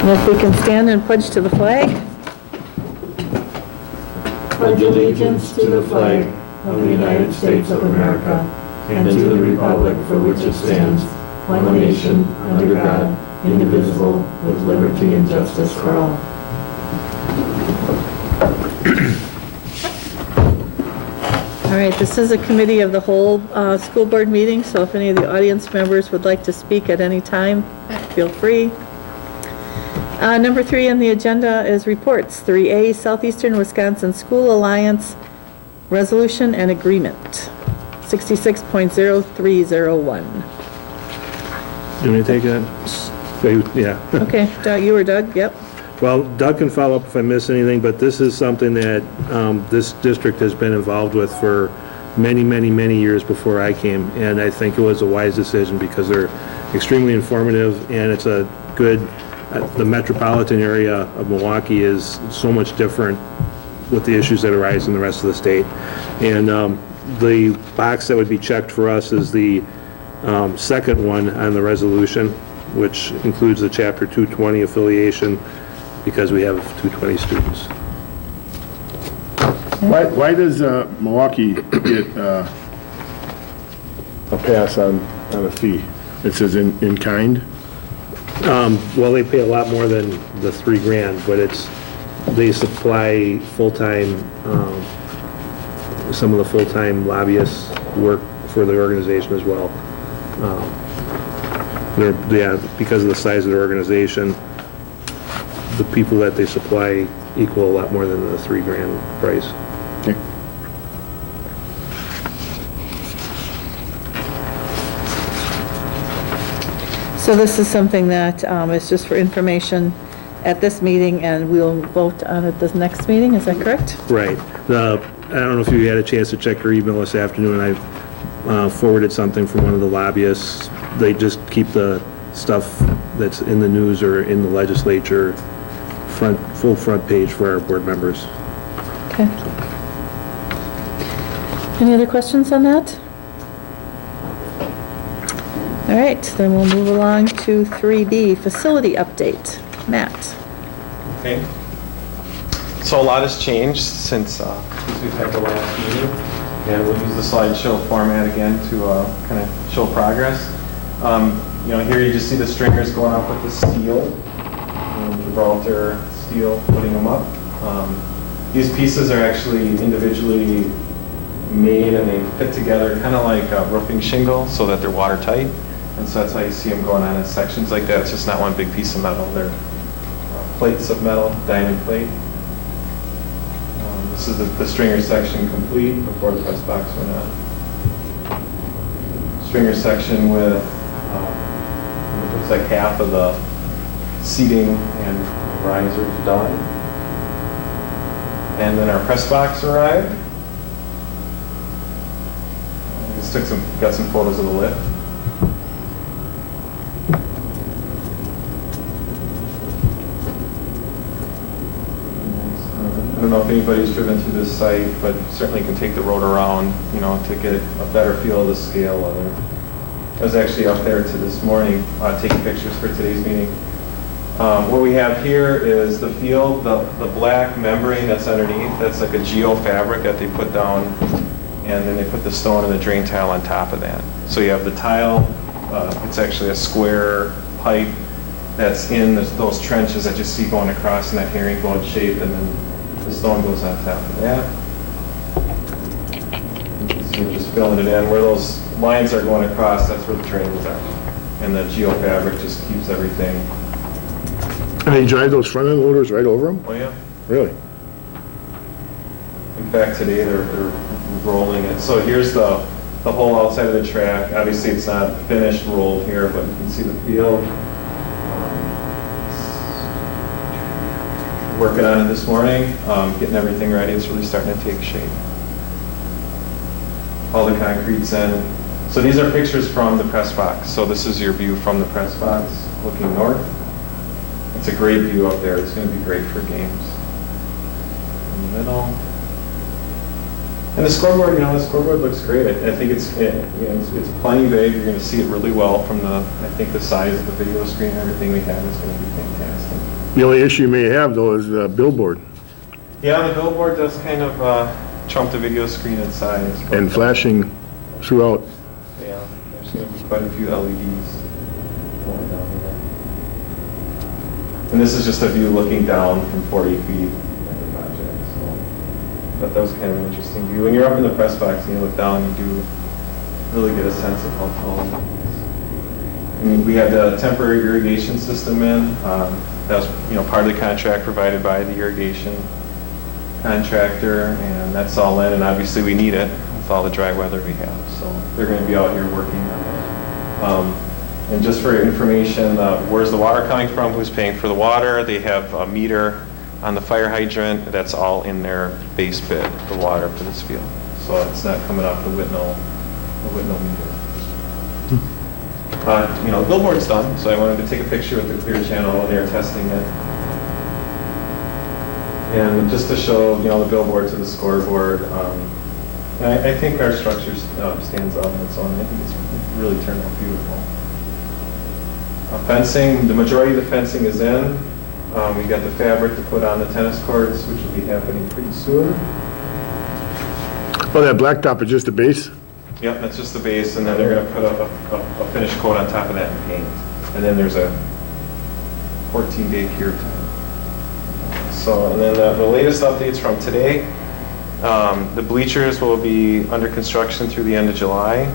And if we can stand and pledge to the flag. Pledge allegiance to the flag of the United States of America and to the republic for which it stands, one nation, under God, indivisible, with liberty and justice for all. All right, this is a committee of the whole school board meeting, so if any of the audience members would like to speak at any time, feel free. Number 3 on the agenda is reports. 3A, Southeastern Wisconsin School Alliance Resolution and Agreement, 66.0301. You want me to take that? Yeah. Okay, Doug, you or Doug? Yep. Well, Doug can follow up if I miss anything, but this is something that this district has been involved with for many, many, many years before I came, and I think it was a wise decision because they're extremely informative, and it's a good, the metropolitan area of Milwaukee is so much different with the issues that arise in the rest of the state. And the box that would be checked for us is the second one on the resolution, which includes the Chapter 220 affiliation, because we have 220 students. Why does Milwaukee get a pass on a fee? It says in kind? Well, they pay a lot more than the $3,000, but they supply full-time, some of the full-time lobbyists work for the organization as well. Because of the size of the organization, the people that they supply equal a lot more than the $3,000 price. Okay. So this is something that is just for information at this meeting, and we'll vote on it this next meeting, is that correct? Right. I don't know if you had a chance to check your email this afternoon. I forwarded something from one of the lobbyists. They just keep the stuff that's in the news or in the legislature full front page for our board members. Okay. Any other questions on that? All right, then we'll move along to 3B, facility update. Matt. Okay. So a lot has changed since we've had the last meeting, and we'll use the slideshow format again to kind of show progress. Here you just see the stringers going up with the steel, Gibraltar steel, putting them up. These pieces are actually individually made and they fit together kind of like a roofing shingle so that they're watertight. And so that's how you see them going on in sections like that. It's just not one big piece of metal. They're plates of metal, diamond plate. This is the stringer section complete before the press box went on. Stringer section with looks like half of the seating and risers done. And then our press box arrived. Just got some photos of the lift. I don't know if anybody's driven through this site, but certainly can take the road around, to get a better feel of the scale of it. I was actually up there this morning taking pictures for today's meeting. What we have here is the field, the black membrane that's underneath. That's like a geofabric that they put down, and then they put the stone and the drain tile on top of that. So you have the tile. It's actually a square pipe that's in those trenches that you see going across in that herringbone shape, and then the stone goes on top of that. So we're just filling it in. Where those lines are going across, that's where the drains are. And the geofabric just keeps everything. And they drive those front end loaders right over them? Oh, yeah. Really? In fact, today they're rolling it. So here's the whole outside of the track. Obviously, it's not finished rolled here, but you can see the field. Working on it this morning, getting everything ready. It's really starting to take shape. All the concrete's in. So these are pictures from the press box. So this is your view from the press box, looking north. It's a great view up there. It's going to be great for games. In the middle. And the scoreboard, you know, the scoreboard looks great. I think it's plenty big. You're going to see it really well from I think the size of the video screen and everything we have is going to be fantastic. The only issue you may have, though, is the billboard Yeah, the billboard does kind of trump the video screen in size. but- and flashing throughout. Yeah, there's going to be quite a few LEDs going down there. And this is just a view looking down from 40 feet at the project, so. But that was kind of an interesting view. When you're up in the press box and you look down, you do really get a sense of how tall it is. I mean, we had the temporary irrigation system in. That was, you know, part of the contract provided by the irrigation contractor, and that's all in, and obviously we need it with all the dry weather we have. So they're going to be out here working on it. And just for information, where's the water coming from? Who's paying for the water? They have a meter on the fire hydrant. That's all in their base bid, the water for this field. So it's not coming off the Whitnall meter. You know, the billboard's done, so I wanted to take a picture with the clear channel when they were testing it. And just to show, you know, the billboard to the scoreboard, I think our structure stands up on its own. I think it's really turned out beautiful. Fencing, the majority of the fencing is in. We got the fabric to put on the tennis courts, which will be happening pretty soon. Oh, that blacktop is just the base? Yep, that's just the base, and then they're going to put a finish coat on top of that and paint. And then there's a 14-day cure time. So, and then the latest updates from today, the bleachers will be under construction through the end of July.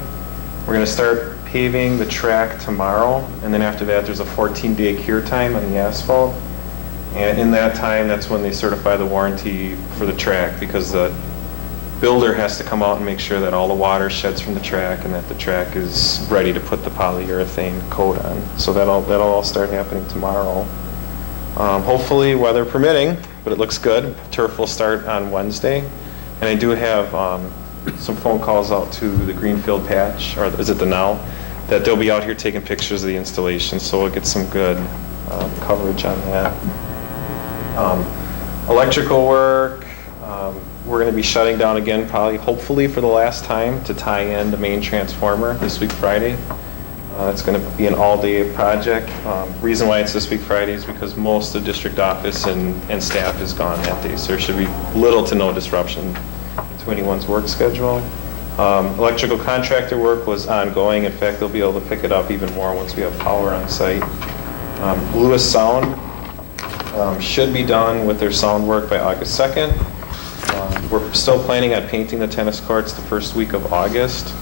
We're going to start paving the track tomorrow, and then after that, there's a 14-day cure time on the asphalt. And in that time, that's when they certify the warranty for the track, because the builder has to come out and make sure that all the water sheds from the track and that the track is ready to put the polyurethane coat on. So that'll all start happening tomorrow. Hopefully, weather permitting, but it looks good. Turf will start on Wednesday. And I do have some phone calls out to the Greenfield patch, or is it the Now, that they'll be out here taking pictures of the installation, so we'll get some good coverage on that. Electrical work, we're going to be shutting down again, probably, hopefully for the last time, to tie in the main transformer this week Friday. It's going to be an all-day project. Reason why it's this week Friday is because most of the district office and staff is gone that day, so there should be little to no disruption to anyone's work schedule. Electrical contractor work was ongoing. In fact, they'll be able to pick it up even more once we have power on site. Lewis Sound should be done with their sound work by August 2nd. We're still planning on painting the tennis courts the first week of August.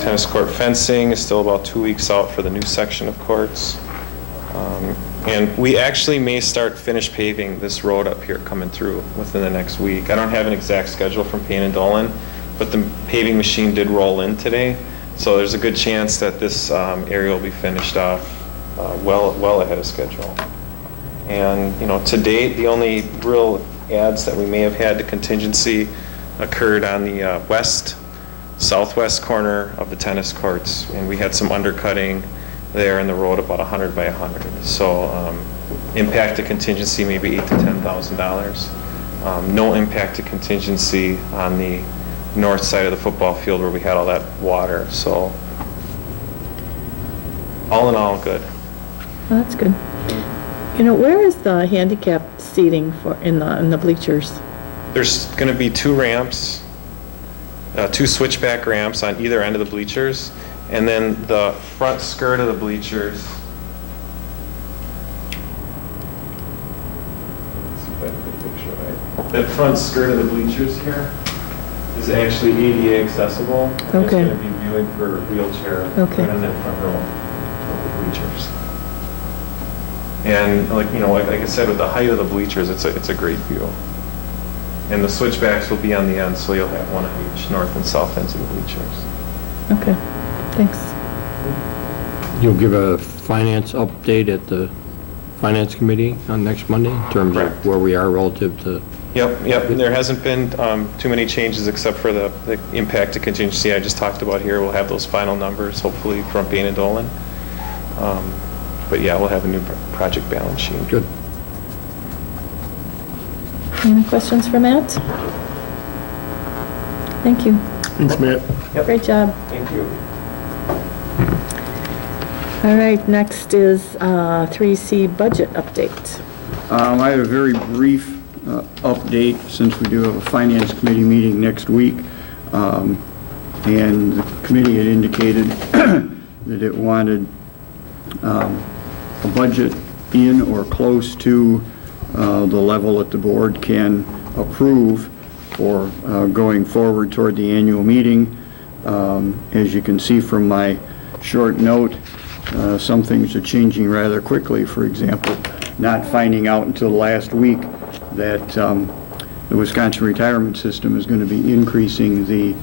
Tennis court fencing is still about 2 weeks out for the new section of courts. And we actually may start finish paving this road up here coming through within the next week. I don't have an exact schedule from Payne and Dolan, but the paving machine did roll in today. So there's a good chance that this area will be finished off well ahead of schedule. And, you know, to date, the only real adds that we may have had to contingency occurred on the southwest corner of the tennis courts, and we had some undercutting there in the road about 100 by 100. So impact to contingency maybe $8,000 to $10,000. No impact to contingency on the north side of the football field where we had all that water. So all in all, good. Well, that's good. You know, where is the handicap seating for in the bleachers? There's going to be two ramps, two switchback ramps on either end of the bleachers, and then the front skirt of the bleachers. Let's see if I can get a picture right. That front skirt of the bleachers here is actually ADA accessible. Okay. It's going to be viewing for wheelchair Okay. right on that front row of the bleachers. And like I said, with the height of the bleachers, it's a great view. And the switchbacks will be on the end, so you'll have one on each north and south ends of the bleachers. Okay, thanks. You'll give a finance update at the finance committee on next Monday in terms Correct. of where we are relative to... Yep. There hasn't been too many changes except for the impact to contingency I just talked about here. We'll have those final numbers, hopefully, from Payne and Dolan. But yeah, we'll have a new project balance sheet. Good. Any questions for Matt? Thank you. Thanks, Matt. Great job. Thank you. All right, next is 3C budget update. I have a very brief update since we do have a Finance Committee meeting next week. And the committee had indicated that it wanted a budget in or close to the level that the board can approve for going forward toward the annual meeting. As you can see from my short note, some things are changing rather quickly. For example, not finding out until last week that the Wisconsin retirement system is going to be increasing the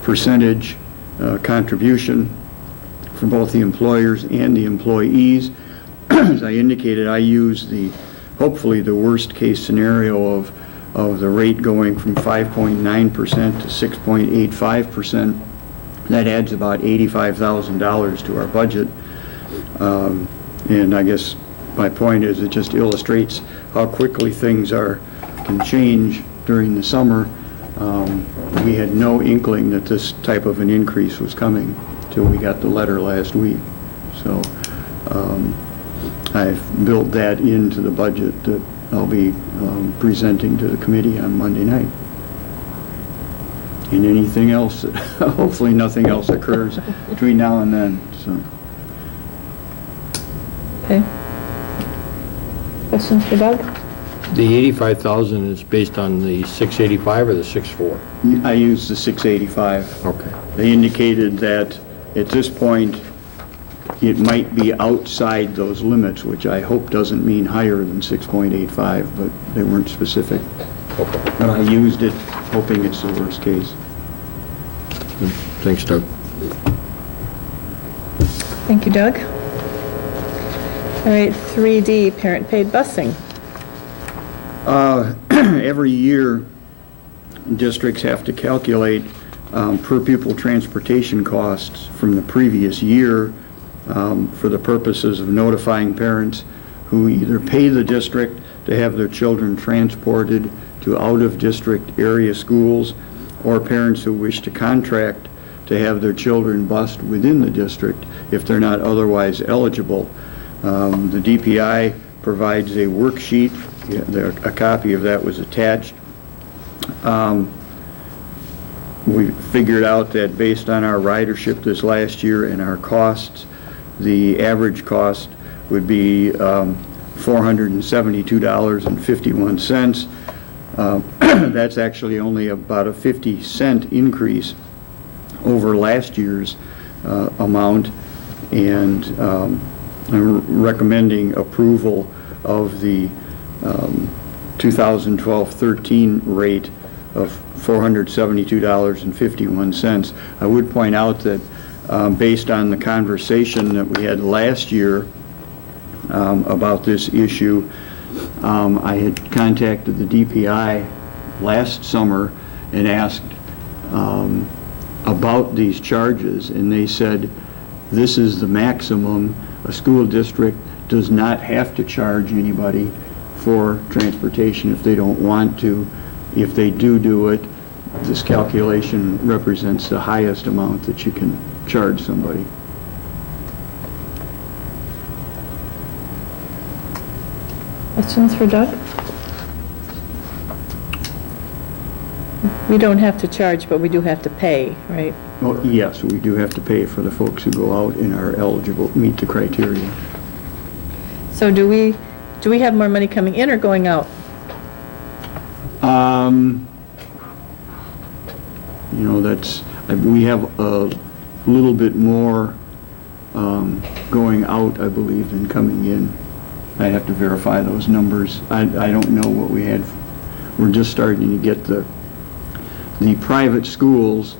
percentage contribution for both the employers and the employees. As I indicated, I use hopefully the worst case scenario of the rate going from 5.9% to 6.85%. That adds about $85,000 to our budget. And I guess my point is it just illustrates how quickly things can change during the summer. We had no inkling that this type of an increase was coming till we got the letter last week. So I've built that into the budget that I'll be presenting to the committee on Monday night. And anything else, hopefully nothing else occurs between now and then, so. Okay. Questions for Doug? The 85,000 is based on the 685 or the 64? I used the 685. Okay. They indicated that at this point, it might be outside those limits, which I hope doesn't mean higher than 6.85, but they weren't specific. Okay. But I used it hoping it's the worst case. Thanks, Doug. Thank you, Doug. All right, 3D, parent-paid busing. Every year, districts have to calculate per pupil transportation costs from the previous year for the purposes of notifying parents who either pay the district to have their children transported to out-of-district area schools, or parents who wish to contract to have their children bused within the district if they're not otherwise eligible. The DPI provides a worksheet. A copy of that was attached. We figured out that based on our ridership this last year and our costs, the average cost would be $472.51. That's actually only about a 50-cent increase over last year's amount, and I'm recommending approval of the 2012-13 rate of $472.51. I would point out that based on the conversation that we had last year about this issue, I had contacted the DPI last summer and asked about these charges, and they said this is the maximum. A school district does not have to charge anybody for transportation if they don't want to. If they do it, this calculation represents the highest amount that you can charge somebody. Questions for Doug? We don't have to charge, but we do have to pay, right? Well, yes, we do have to pay for the folks who go out and are eligible, meet the criteria. So do we have more money coming in or going out? You know, we have a little bit more going out, I believe, than coming in. I have to verify those numbers. I don't know what we had. We're just starting to get the private schools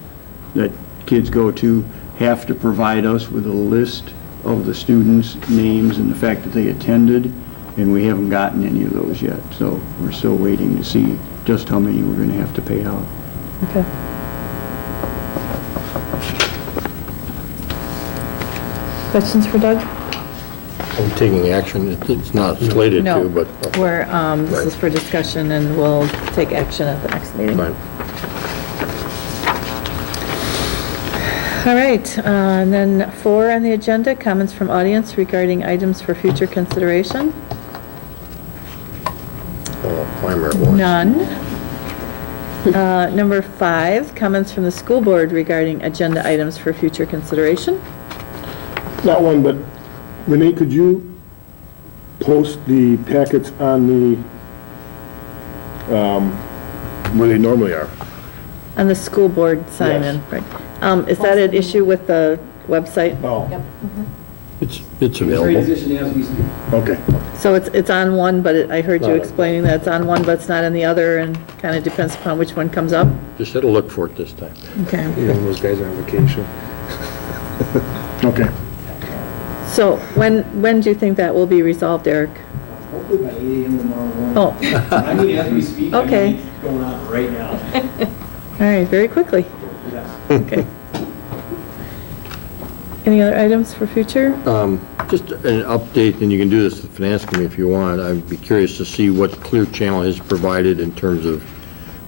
that kids go to have to provide us with a list of the students' names and the fact that they attended, and we haven't gotten any of those yet. So we're still waiting to see just how many we're going to have to pay out. Okay. Questions for Doug? I'm taking action. It's not slated No, to, but we're, this is for discussion, and we'll take action at the next meeting. fine. All right, and then 4 on the agenda, comments from audience regarding items for future consideration. Climber at once. None. Number 5, comments from the school board regarding agenda items for future consideration. Not one, but Renee, could you post the packets on the, where they normally are? On the school board sign-in, right. Is that an issue with the website? Oh, It's available. Transition as we speak. okay. So it's on one, but I heard you explaining that it's on one, but it's not on the other, and kind of depends upon which one comes up? Just had to look for it this time. Okay. You know, those guys are on vacation. Okay. So when do you think that will be resolved, Eric? Hopefully by 8 AM tomorrow morning. Oh, I mean, as we speak, I mean, Okay. it's going on right now. all right, very quickly. Yes. Okay. Any other items for future? Just an update, and you can do this at the finance committee if you want. I'd be curious to see what Clear Channel has provided in terms of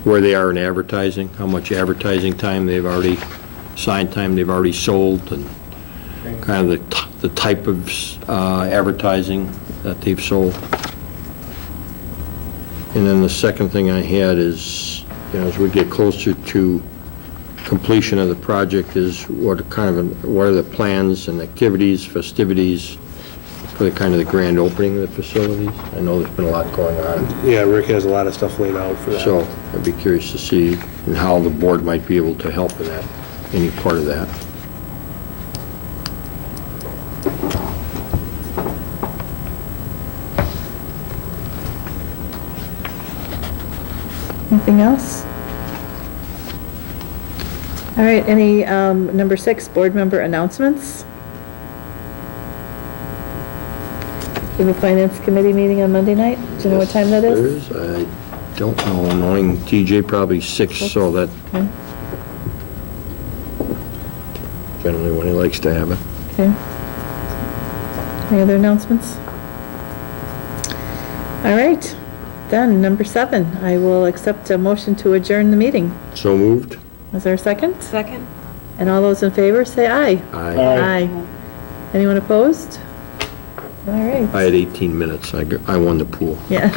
where they are in advertising, how much advertising time they've already, sign time they've already sold, and kind of the type of advertising that they've sold. And then the second thing I had is, as we get closer to completion of the project, is what are the plans and activities, festivities for the grand opening of the facilities? I know there's been a lot going on, Yeah, Rick has a lot of stuff laid out for that. so I'd be curious to see and how the board might be able to help in that, any part of that. Anything else? All right, any, number 6, board member announcements? We have a finance committee meeting on Monday night. Do you know what time that is? I don't know, knowing TJ probably 6, so that Okay. generally when he likes to have it. Okay. Any other announcements? All right, then, number 7, I will accept a motion to adjourn the meeting. So moved? Is there a second? Second? And all those in favor, say aye. Aye. Aye. Anyone opposed? All right. I had 18 minutes. I won the pool. Yeah.